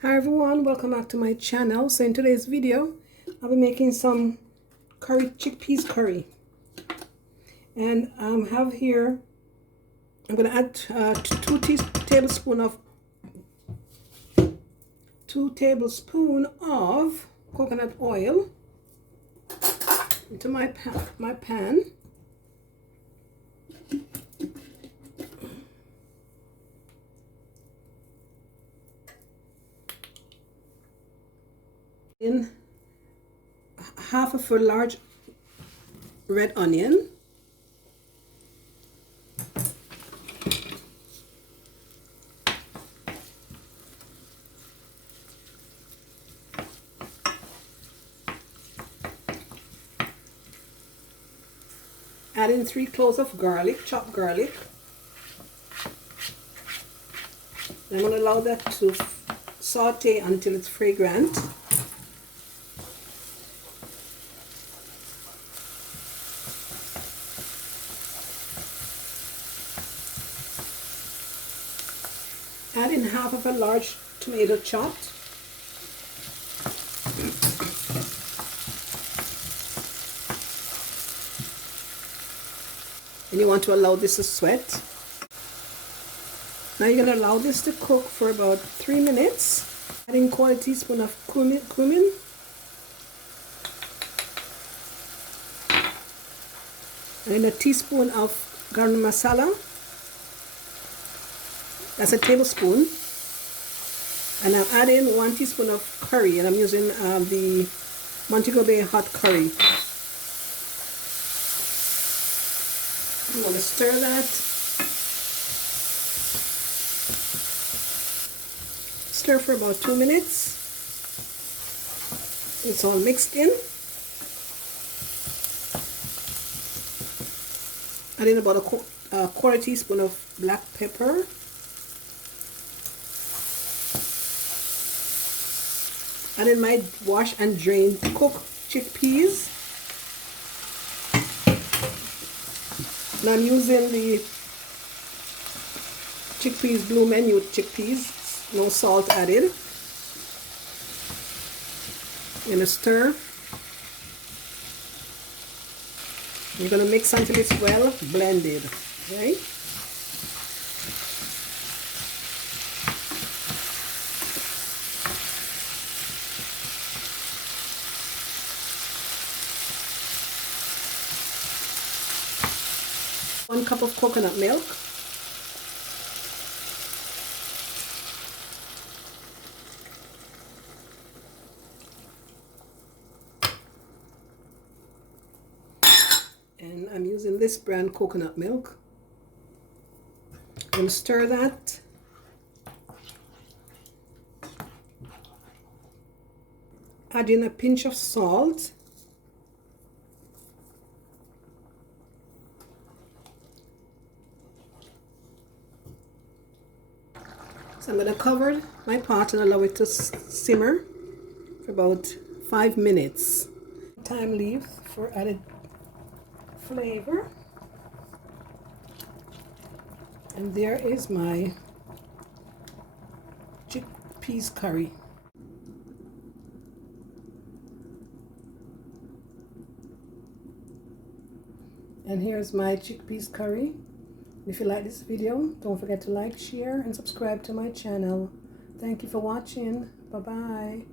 Hi everyone, welcome back to my channel. So in today's video I'll be making some chickpeas curry, and have here I'm going to add 2 tablespoons of coconut oil into my pan. In half of a large red onion, add in 3 cloves of garlic, chopped garlic. I'm going to allow that to saute until it's fragrant. Add in half of a large tomato chopped. And you want to allow this to sweat. Now you're going to allow this to cook for about 3 minutes. Add in 1/4 teaspoon of cumin. And then a teaspoon of garam masala. That's a tablespoon. And I'm adding 1 teaspoon of curry, and I'm using the Montego Bay hot curry. I'm going to stir that. Stir for about 2 minutes. It's all mixed in. Add in about a 1/4 teaspoon of black pepper. Add in my wash and drain cooked chickpeas. And I'm using the chickpeas Blue Menu chickpeas, no salt added. I'm going to stir. You're going to mix until it's well blended, right? One cup of coconut milk. And I'm using this brand coconut milk. I'm going to stir that. Add in a pinch of salt. So I'm going to cover my pot and allow it to simmer for about 5 minutes. Thyme leaves for added flavor. And there is my chickpeas curry. And here's my chickpeas curry. If you like this video, don't forget to like, share, and subscribe to my channel. Thank you for watching. Bye-bye.